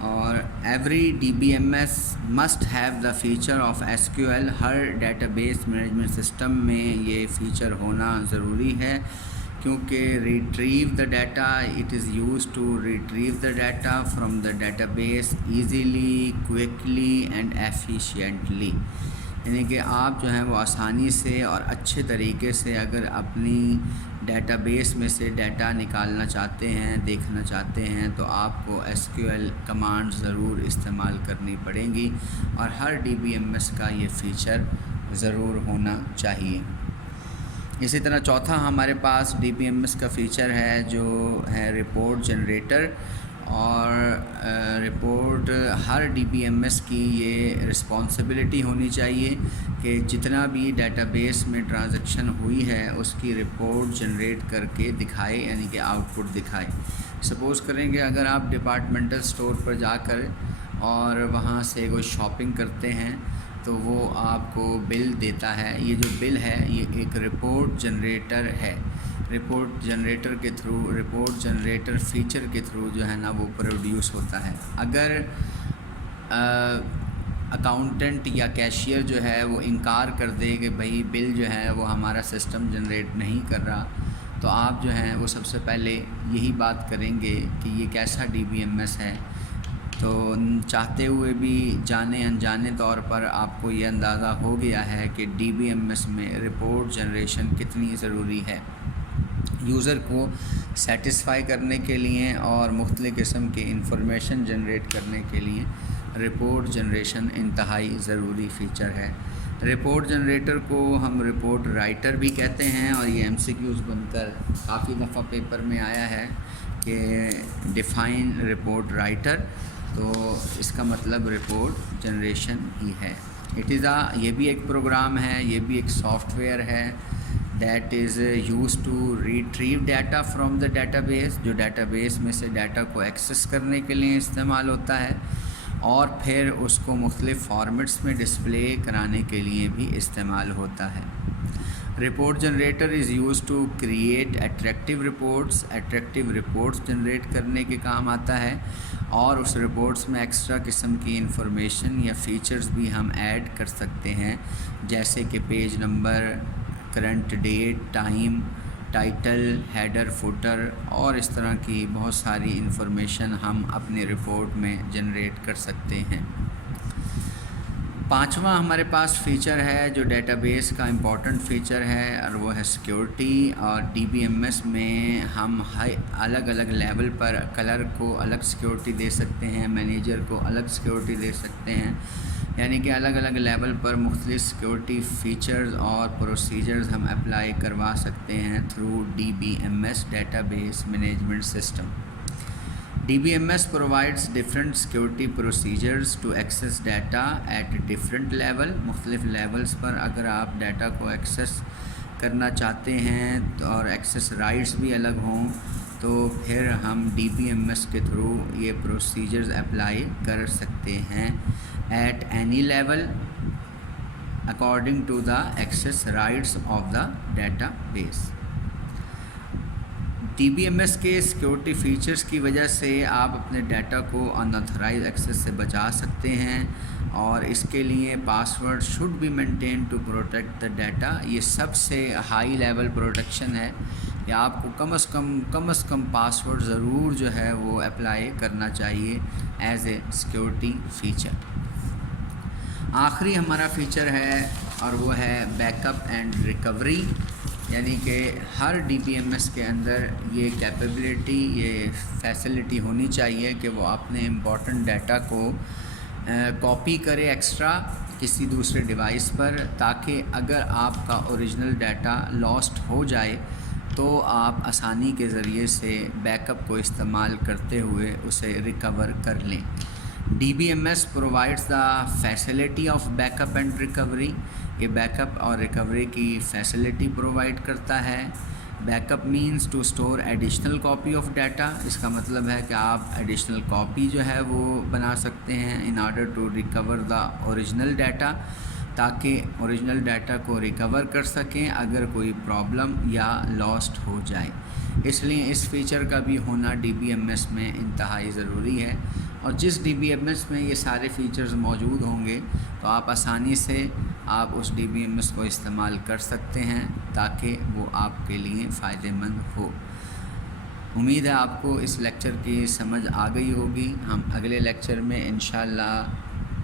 اور every D B M S must have the feature of S Q L. ہر database management system میں یہ فیچر ہونا ضروری ہے، کیونکہ retrieve the data, it is used to retrieve the data from the database easily, quickly and efficiently. یعنی کہ آپ جو ہیں وہ آسانی سے اور اچھے طریقے سے اگر اپنی ڈیٹا بیس میں سے ڈیٹا نکالنا چاہتے ہیں، دیکھنا چاہتے ہیں، تو آپ کو ایس کیو ایل کمانڈ ضرور استعمال کرنی پڑیں گی، اور ہر ڈی بی ایم ایس کا یہ فیچر ضرور ہونا چاہیے. اسی طرح چوتھا ہمارے پاس ڈی بی ایم ایس کا فیچر ہے جو ہے رپورٹ جنریٹر. اور رپورٹ ہر ڈی بی ایم ایس کی یہ رسپانسبلٹی ہونی چاہیے کہ جتنا بھی ڈیٹا بیس میں ٹرانزیکشن ہوئی ہے اس کی رپورٹ جنریٹ کر کے دکھائے، یعنی کہ آؤٹ پٹ دکھائے. سپوز کریں کہ اگر آپ ڈپارٹمنٹل اسٹور پر جا کر اور وہاں سے کوئی شاپنگ کرتے ہیں تو وہ آپ کو بل دیتا ہے. یہ جو بل ہے یہ ایک رپورٹ جنریٹر ہے. رپورٹ جنریٹر کے تھرو، رپورٹ جنریٹر فیچر کے تھرو جو ہے نا وہ پروڈیوس ہوتا ہے. اگر اکاؤنٹنٹ یا کیشیئر جو ہے وہ انکار کر دے کہ بھائی بل جو ہے وہ ہمارا سسٹم جنریٹ نہیں کر رہا، تو آپ جو ہیں وہ سب سے پہلے یہی بات کریں گے کہ یہ کیسا ڈی بی ایم ایس ہے. تو چاہتے ہوئے بھی جانے انجانے طور پر آپ کو یہ اندازہ ہو گیا ہے کہ ڈی بی ایم ایس میں رپورٹ جنریشن کتنی ضروری ہے. یوزر کو سیٹسفائی کرنے کے لیے اور مختلف قسم کے انفارمیشن جنریٹ کرنے کے لیے رپورٹ جنریشن انتہائی ضروری فیچر ہے. رپورٹ جنریٹر کو ہم رپورٹ رائٹر بھی کہتے ہیں، اور یہ ایم سی کیوز بن کر کافی دفعہ پیپر میں آیا ہے کہ ڈیفائن رپورٹ رائٹر. تو اس کا مطلب رپورٹ جنریشن ہی ہے. یہ بھی ایک پروگرام ہے، یہ بھی ایک سافٹ ویئر ہے that is used to retrieve data from the database, جو ڈیٹا بیس میں سے ڈیٹا کو ایکسیس کرنے کے لیے استعمال ہوتا ہے، اور پھر اس کو مختلف فارمیٹس میں ڈسپلے کرانے کے لیے بھی استعمال ہوتا ہے. Report generator is used to create attractive reports generate کرنے کے کام آتا ہے، اور اس رپورٹس میں ایکسٹرا قسم کی انفارمیشن یا فیچرز بھی ہم ایڈ کر سکتے ہیں، جیسے کہ page number, current date, time, title, header, footer, اور اس طرح کی بہت ساری انفارمیشن ہم اپنے رپورٹ میں جنریٹ کر سکتے ہیں. پانچواں ہمارے پاس فیچر ہے جو ڈیٹا بیس کا امپورٹنٹ فیچر ہے، اور وہ ہے سیکیورٹی. اور ڈی بی ایم ایس میں ہم الگ الگ لیول پر کلر کو الگ سیکیورٹی دے سکتے ہیں، مینیجر کو الگ سیکیورٹی دے سکتے ہیں، یعنی کہ الگ الگ لیول پر مختلف سیکیورٹی فیچرز اور پروسیجرز ہم اپلائی کروا سکتے ہیں through D B M S database management system. DBMS provides different security procedures to access data at different level. مختلف لیولز پر اگر آپ ڈیٹا کو ایکسیس کرنا چاہتے ہیں اور ایکسیس رائٹس بھی الگ ہوں، تو پھر ہم DBMS کے تھرو یہ پروسیجرز اپلائی کر سکتے ہیں at any level according to the access rights of the database. D B M S کے سیکیورٹی فیچرز کی وجہ سے آپ اپنے ڈیٹا کو ان آتھورائز ایکسیس سے بچا سکتے ہیں، اور اس کے لیے password should be maintain to protect the data. یہ سب سے ہائی لیول پروٹیکشن ہے کہ آپ کو کم از کم پاس ورڈ ضرور جو ہے وہ اپلائی کرنا چاہیے ایز اے سیکیورٹی فیچر. آخری ہمارا فیچر ہے اور وہ ہے بیک اپ اینڈ ریکوری، یعنی کہ ہر ڈی بی ایم ایس کے اندر یہ کیپیبلٹی، یہ فیسلٹی ہونی چاہیے کہ وہ اپنے امپورٹنٹ ڈیٹا کو کاپی کرے ایکسٹرا کسی دوسرے ڈیوائس پر، تاکہ اگر آپ کا اوریجنل ڈیٹا لاسٹ ہو جائے تو آپ آسانی کے ذریعے سے بیک اپ کو استعمال کرتے ہوئے اسے ریکور کر لیں. D B M S provides the facility of backup and recovery. یہ بیک اپ اور ریکوری کی فیسلٹی پرووائڈ کرتا ہے. Backup means to store additional copy of data. اس کا مطلب ہے کہ آپ ایڈیشنل کاپی جو ہے وہ بنا سکتے ہیں in order to recover the original data, تاکہ اوریجنل ڈیٹا کو ریکور کر سکیں اگر کوئی پرابلم یا لاسٹ ہو جائے. اس لیے اس فیچر کا بھی ہونا ڈی بی ایم ایس میں انتہائی ضروری ہے. اور جس DBMS میں یہ سارے فیچرز موجود ہوں گے تو آپ آسانی سے آپ اس DBMS کو استعمال کر سکتے ہیں تاکہ وہ آپ کے لیے فائدہ مند ہو۔ امید ہے آپ کو اس لیکچر کی سمجھ آ گئی ہوگی۔ ہم اگلے لیکچر میں انشاءاللہ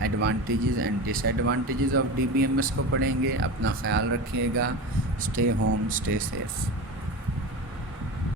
advantages and disadvantages of DBMS کو پڑھیں گے۔ اپنا خیال رکھیے گا۔ Stay home, stay safe.